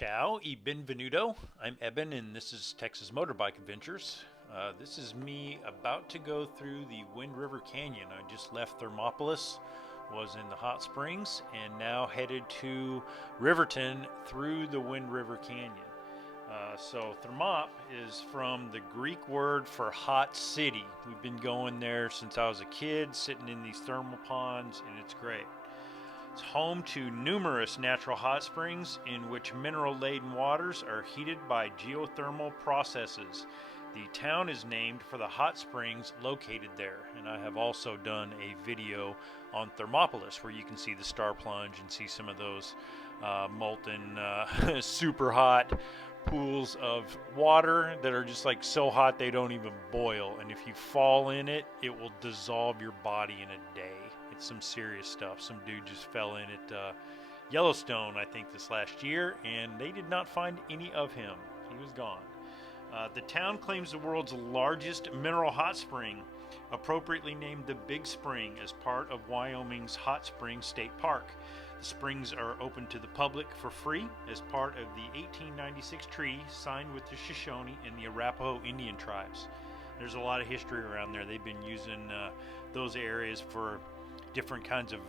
Ciao e benvenuto. I'm Eben and this is Texas Motorbike Adventures. This is me about to go through the Wind River Canyon. I just left Thermopolis, was in the hot springs, and now headed to Riverton through the Wind River Canyon. So Thermop is from the Greek word for hot city. We've been going there since I was a kid, sitting in these thermal ponds, and it's great. It's home to numerous natural hot springs in which mineral-laden waters are heated by geothermal processes. The town is named for the hot springs located there, and I have also done a video on Thermopolis where you can see the star plunge and see some of those molten, super hot pools of water that are just like so hot they don't even boil, and if you fall in it, it will dissolve your body in a day. It's some serious stuff. Some dude just fell in at Yellowstone, I think, this last year, and they did not find any of him. He was gone. The town claims the world's largest mineral hot spring, appropriately named the Big Spring, as part of Wyoming's Hot Springs State Park. The springs are open to the public for free as part of the 1896 treaty signed with the Shoshone and the Arapaho Indian tribes. There's a lot of history around there. They've been using those areas for different kinds of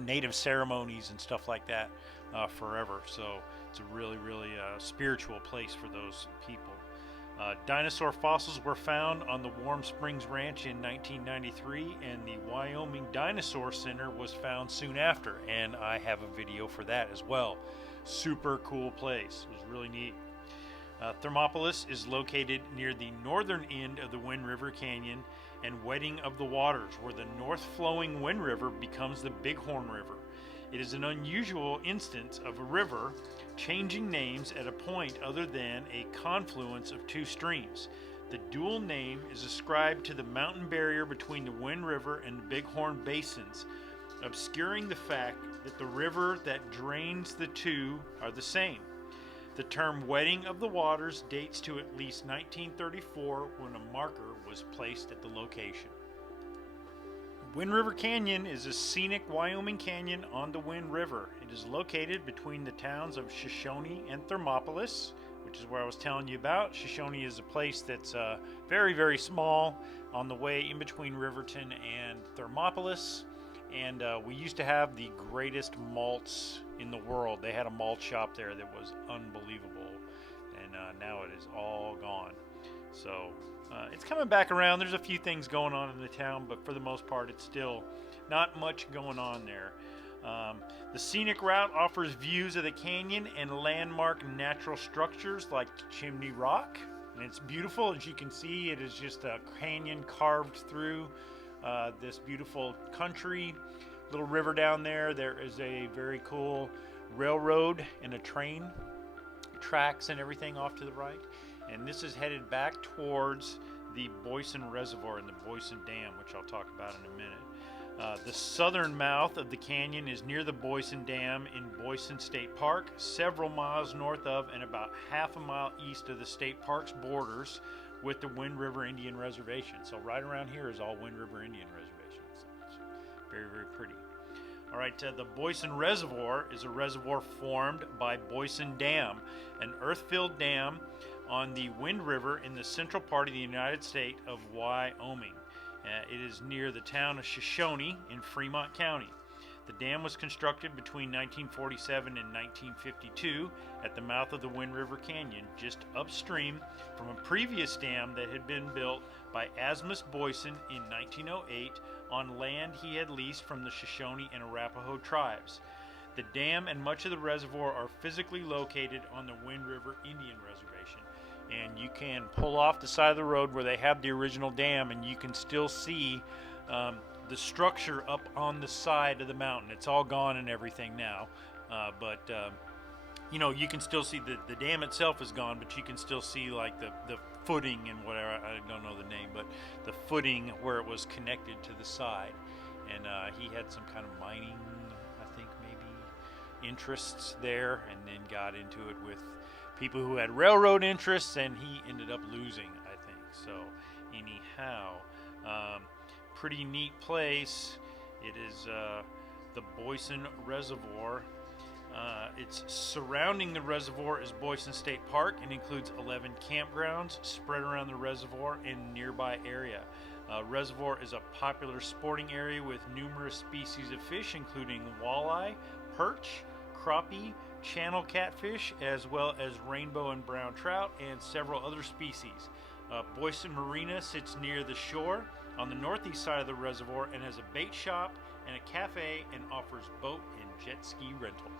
native ceremonies and stuff like that forever. So it's a really spiritual place for those people. Dinosaur fossils were found on the Warm Springs Ranch in 1993, and the Wyoming Dinosaur Center was found soon after, and I have a video for that as well. Super cool place. It was really neat. Thermopolis is located near the northern end of the Wind River Canyon and Wedding of the Waters, where the north-flowing Wind River becomes the Bighorn River. It is an unusual instance of a river changing names at a point other than a confluence of two streams. The dual name is ascribed to the mountain barrier between the Wind River and the Bighorn basins, obscuring the fact that the river that drains the two are the same. The term Wedding of the Waters dates to at least 1934, when a marker was placed at the location. Wind River Canyon is a scenic Wyoming canyon on the Wind River. It is located between the towns of Shoshone and Thermopolis, which is where I was telling you about. Shoshone is a place that's very small on the way in between Riverton and Thermopolis. And we used to have the greatest malts in the world. They had a malt shop there that was unbelievable, and now it is all gone. So it's coming back around. There's a few things going on in the town, but for the most part, it's still not much going on there. The scenic route offers views of the canyon and landmark natural structures like Chimney Rock, and it's beautiful. As you can see, it is just a canyon carved through this beautiful country. Little river down there. There is a very cool railroad and a train tracks and everything off to the right, and this is headed back towards the Boysen Reservoir and the Boysen Dam, which I'll talk about in a minute. The southern mouth of the canyon is near the Boysen Dam in Boysen State Park, several miles north of and about half a mile east of the state park's borders with the Wind River Indian Reservation. So right around here is all Wind River Indian Reservation. So it's very pretty. All right, the Boysen Reservoir is a reservoir formed by Boysen Dam, an earth-filled dam on the Wind River in the central part of the United States of Wyoming. It is near the town of Shoshone in Fremont County. The dam was constructed between 1947 and 1952 at the mouth of the Wind River Canyon, just upstream from a previous dam that had been built by Asmus Boysen in 1908 on land he had leased from the Shoshone and Arapaho tribes. The dam and much of the reservoir are physically located on the Wind River Indian Reservation, and you can pull off the side of the road where they have the original dam, and you can still see the structure up on the side of the mountain. It's all gone and everything now, but you can still see the dam itself is gone, but you can still see like the footing and whatever, I don't know the name, but the footing where it was connected to the side. And he had some kind of mining, I think maybe, interests there, and then got into it with people who had railroad interests, and he ended up losing, I think. So anyhow, pretty neat place. It is the Boysen Reservoir. It's surrounding the reservoir is Boysen State Park and includes 11 campgrounds spread around the reservoir and nearby area. Reservoir is a popular sporting area with numerous species of fish, including walleye, perch, crappie, channel catfish, as well as rainbow and brown trout, and several other species. Boysen Marina sits near the shore on the northeast side of the reservoir and has a bait shop and a cafe and offers boat and jet ski rental.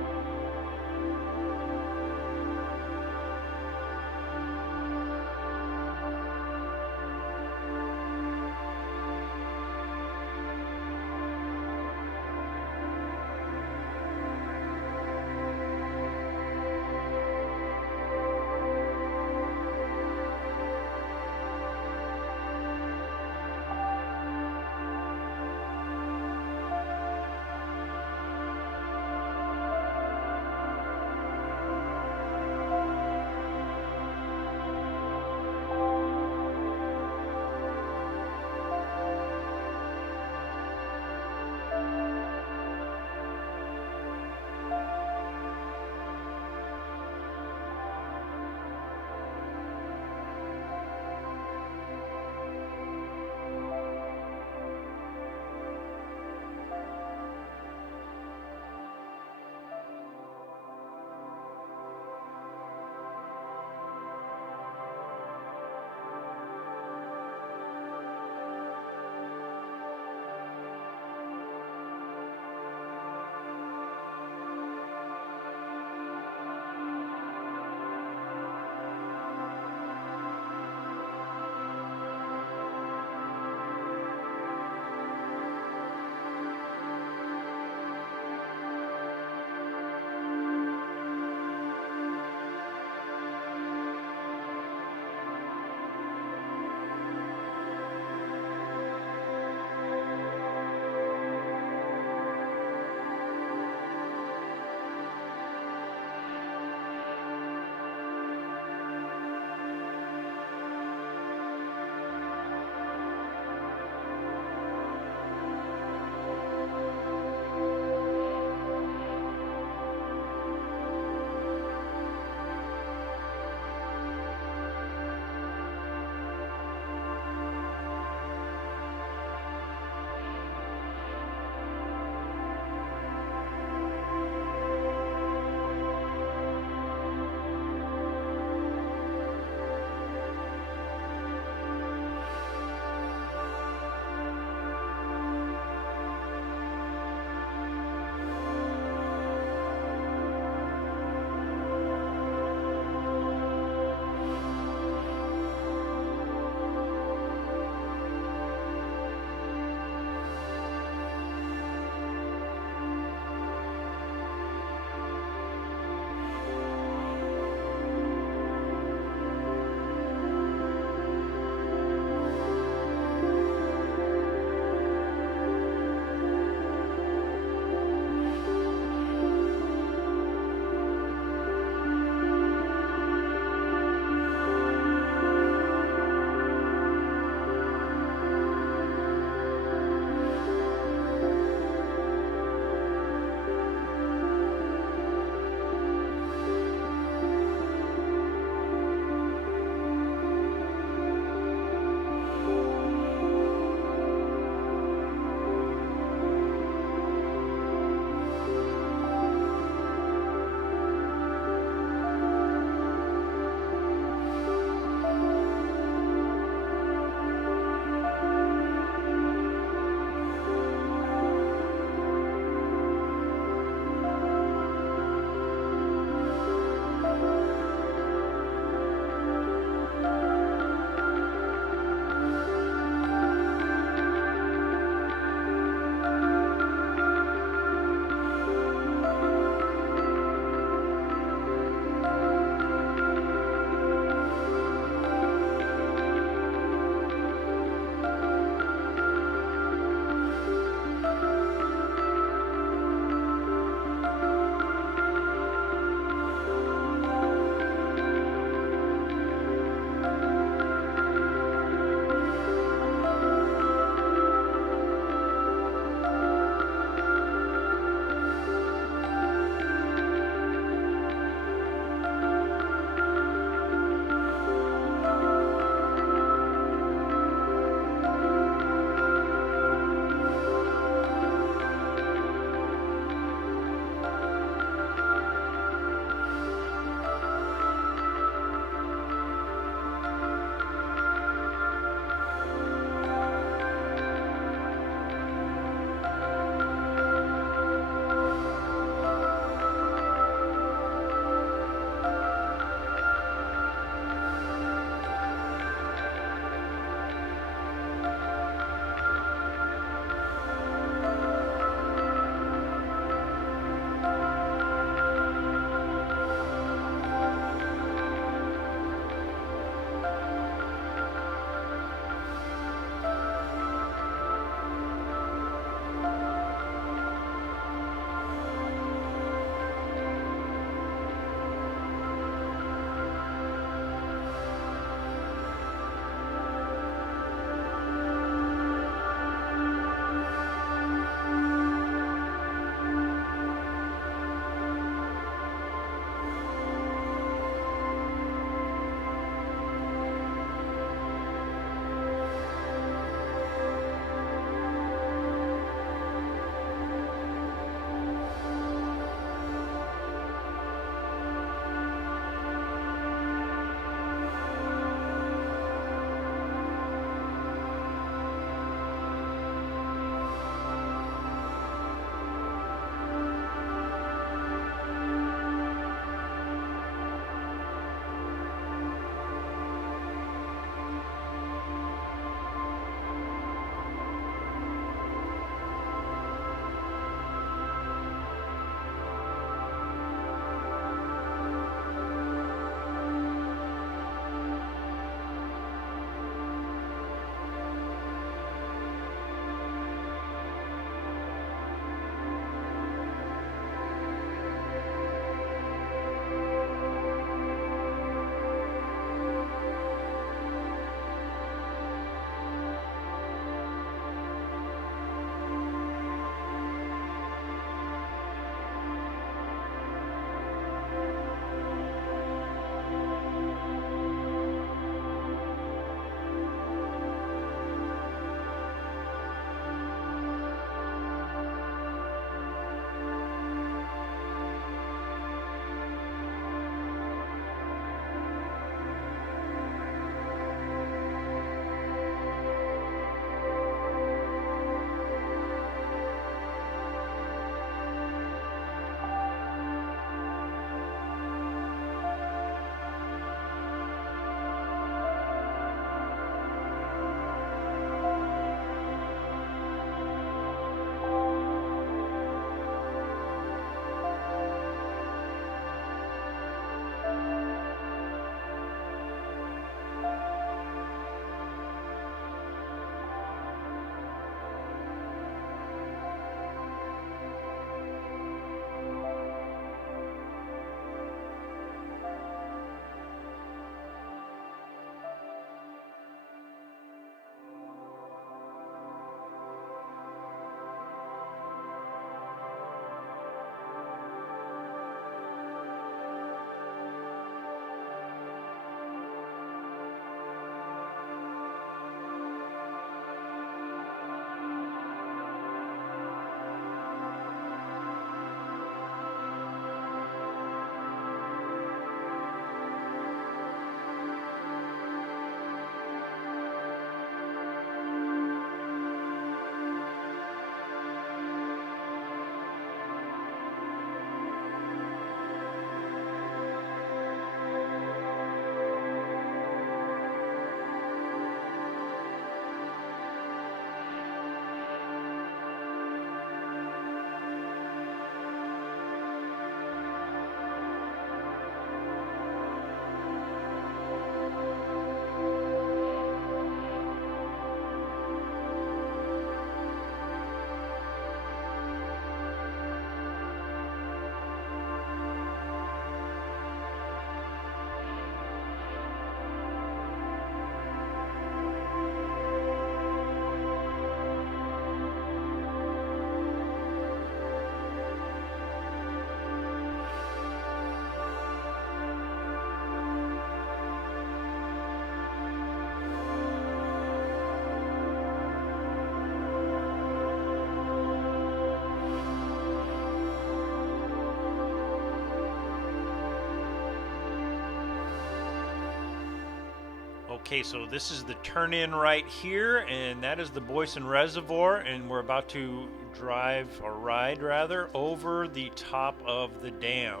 Okay, so this is the turn in right here, and that is the Boysen Reservoir, and we're about to drive, or ride rather, over the top of the dam.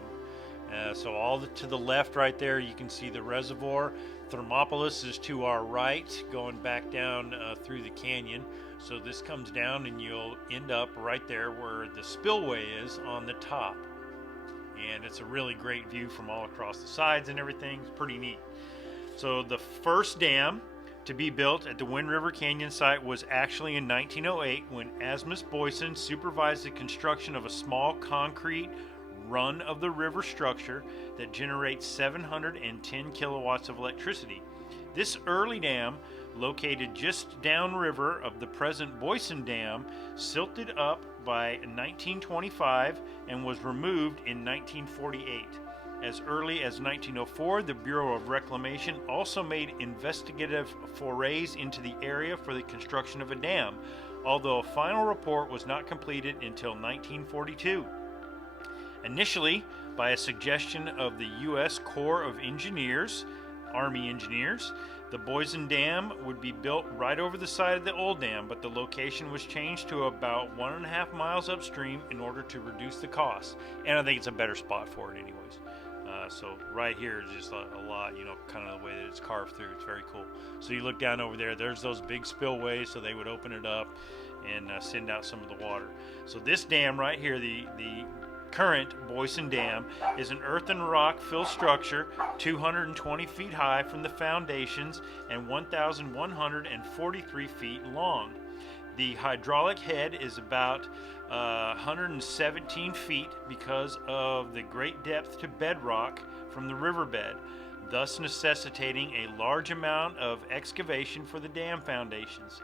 So to the left right there, you can see the reservoir. Thermopolis is to our right, going back down through the canyon. So this comes down and you'll end up right there where the spillway is on the top. And it's a really great view from all across the sides and everything. It's pretty neat. So the first dam to be built at the Wind River Canyon site was actually in 1908 when Asmus Boysen supervised the construction of a small concrete run of the river structure that generates 710 kilowatts of electricity. This early dam, located just downriver of the present Boysen Dam, silted up by 1925 and was removed in 1948. As early as 1904, the Bureau of Reclamation also made investigative forays into the area for the construction of a dam, although a final report was not completed until 1942. Initially, by a suggestion of the U.S. Corps of Engineers, Army engineers, the Boysen Dam would be built right over the side of the old dam, but the location was changed to about 1.5 miles upstream in order to reduce the cost. And I think it's a better spot for it anyways. So right here is just a lot, kind of the way that it's carved through. It's very cool. So you look down over there, there's those big spillways, so they would open it up and send out some of the water. So this dam right here, the current Boysen Dam, is an earth and rock fill structure 220 feet high from the foundations and 1,143 feet long. The hydraulic head is about 117 feet because of the great depth to bedrock from the riverbed, thus necessitating a large amount of excavation for the dam foundations.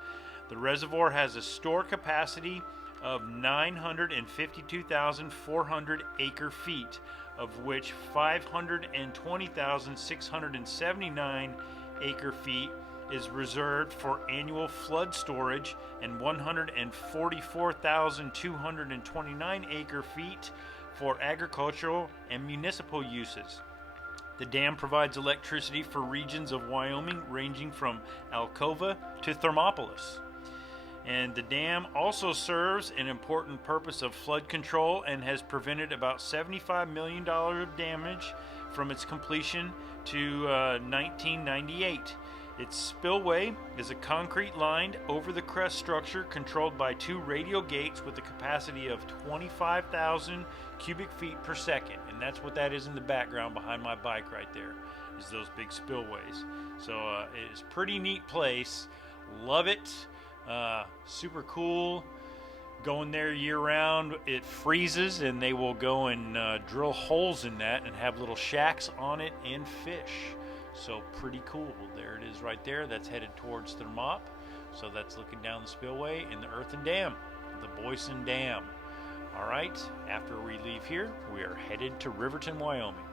The reservoir has a store capacity of 952,400 acre feet, of which 520,679 acre feet is reserved for annual flood storage and 144,229 acre feet for agricultural and municipal uses. The dam provides electricity for regions of Wyoming ranging from Alcova to Thermopolis. And the dam also serves an important purpose of flood control and has prevented about $75 million of damage from its completion to 1998. Its spillway is a concrete-lined over-the-crest structure controlled by 2 radial gates with a capacity of 25,000 cubic feet per second. And that's what that is in the background behind my bike right there, is those big spillways. So it is a pretty neat place. Love it. Super cool. Going there year-round. It freezes, and they will go and drill holes in that and have little shacks on it and fish. So pretty cool. There it is right there. That's headed towards Thermop. So that's looking down the spillway in the earthen dam, the Boysen Dam. All right, after we leave here, we are headed to Riverton, Wyoming.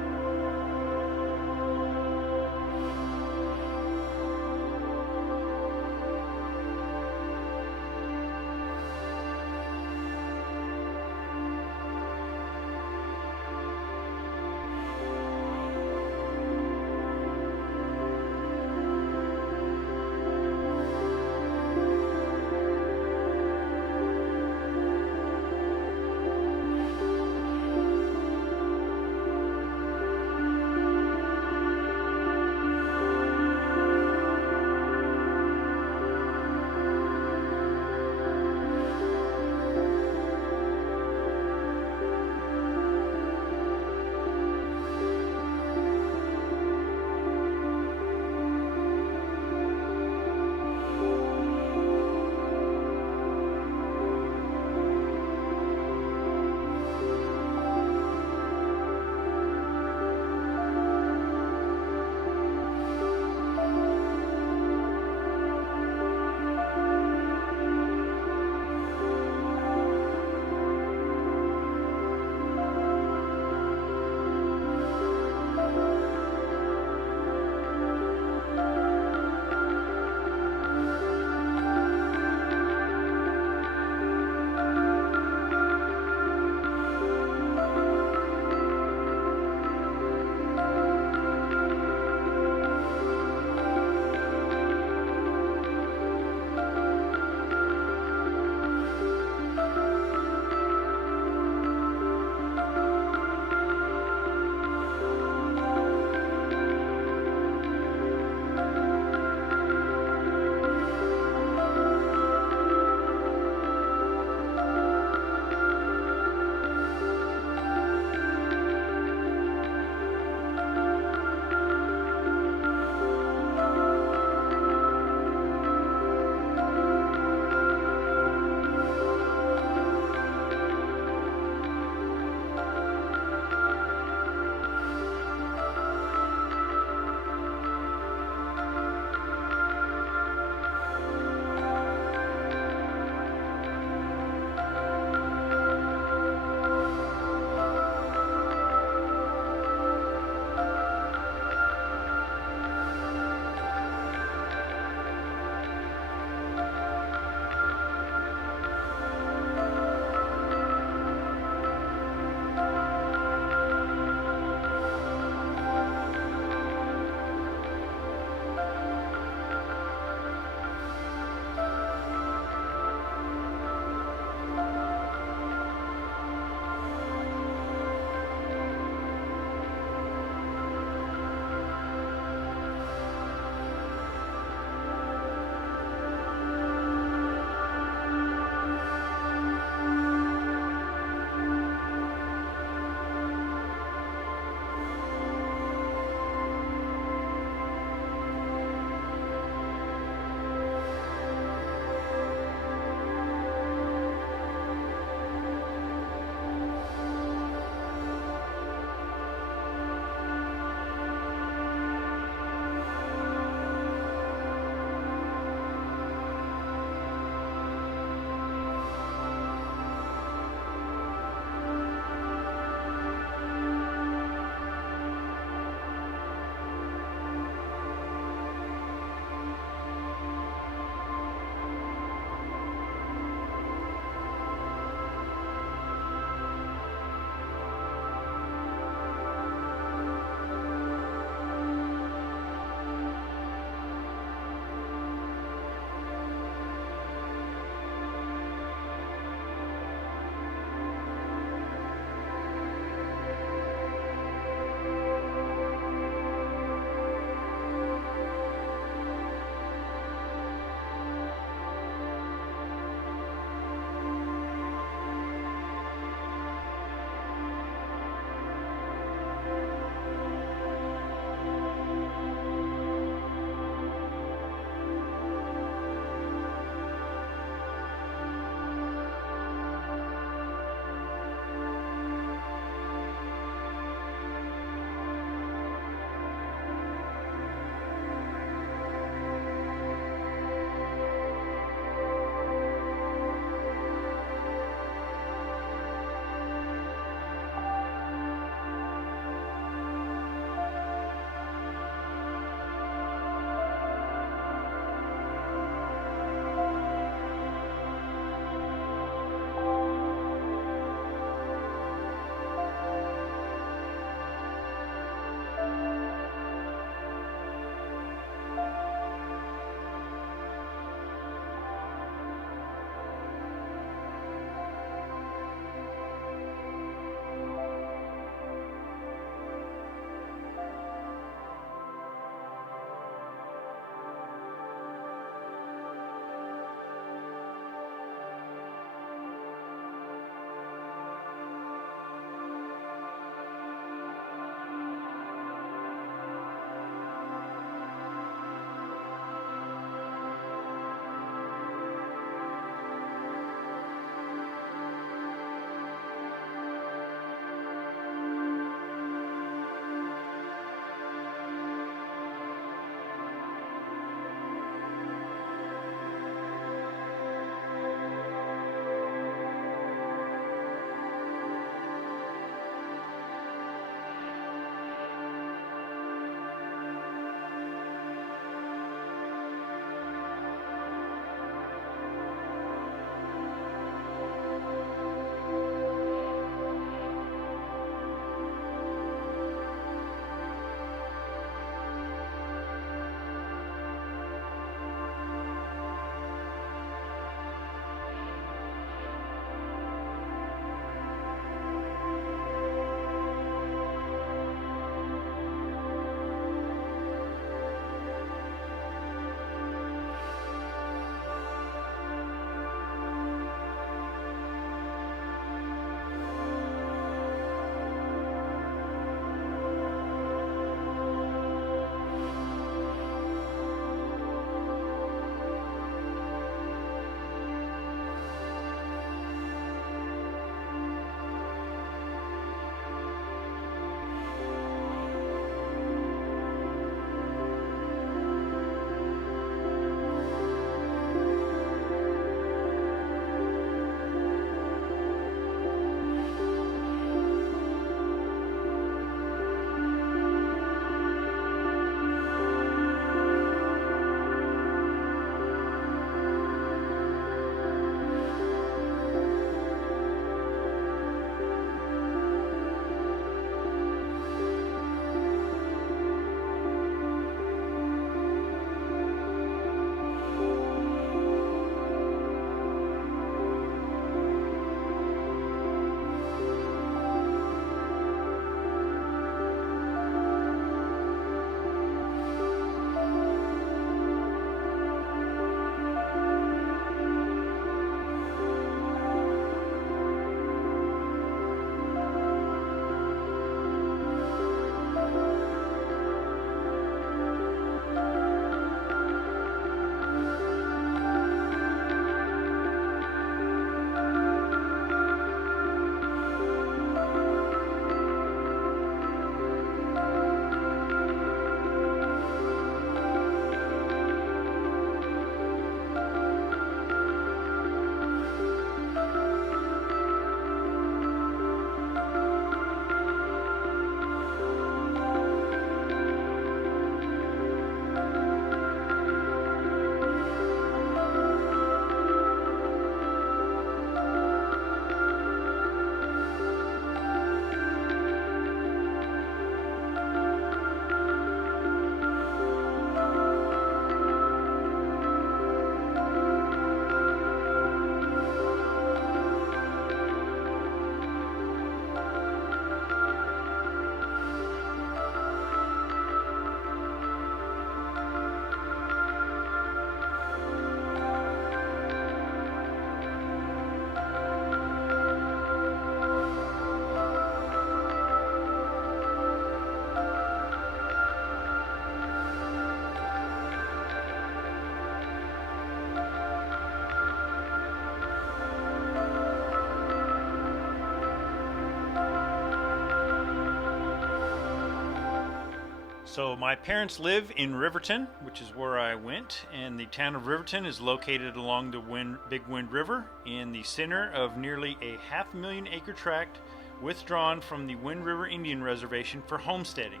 So my parents live in Riverton, which is where I went, and the town of Riverton is located along the Big Wind River in the center of nearly a 500,000 acre tract withdrawn from the Wind River Indian Reservation for homesteading.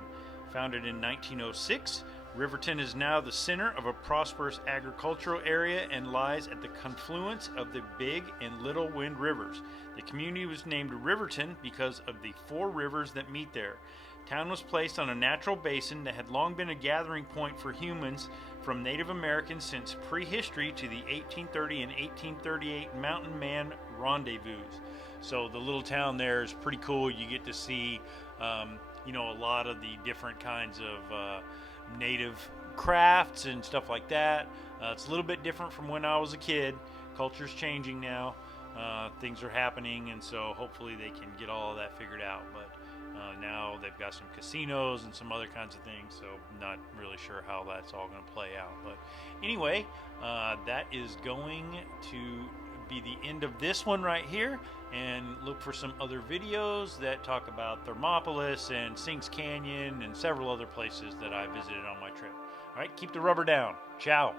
Founded in 1906, Riverton is now the center of a prosperous agricultural area and lies at the confluence of the Big and Little Wind Rivers. The community was named Riverton because of the 4 rivers that meet there. Town was placed on a natural basin that had long been a gathering point for humans from Native Americans since prehistory to the 1830 and 1838 Mountain Man rendezvous. So the little town there is pretty cool. You get to see, a lot of the different kinds of native crafts and stuff like that. It's a little bit different from when I was a kid. Culture's changing now. Things are happening, and so hopefully they can get all of that figured out. But now they've got some casinos and some other kinds of things, so I'm not really sure how that's all going to play out. But anyway, that is going to be the end of this one right here, and look for some other videos that talk about Thermopolis and Sinks Canyon and several other places that I visited on my trip. All right, keep the rubber down. Ciao.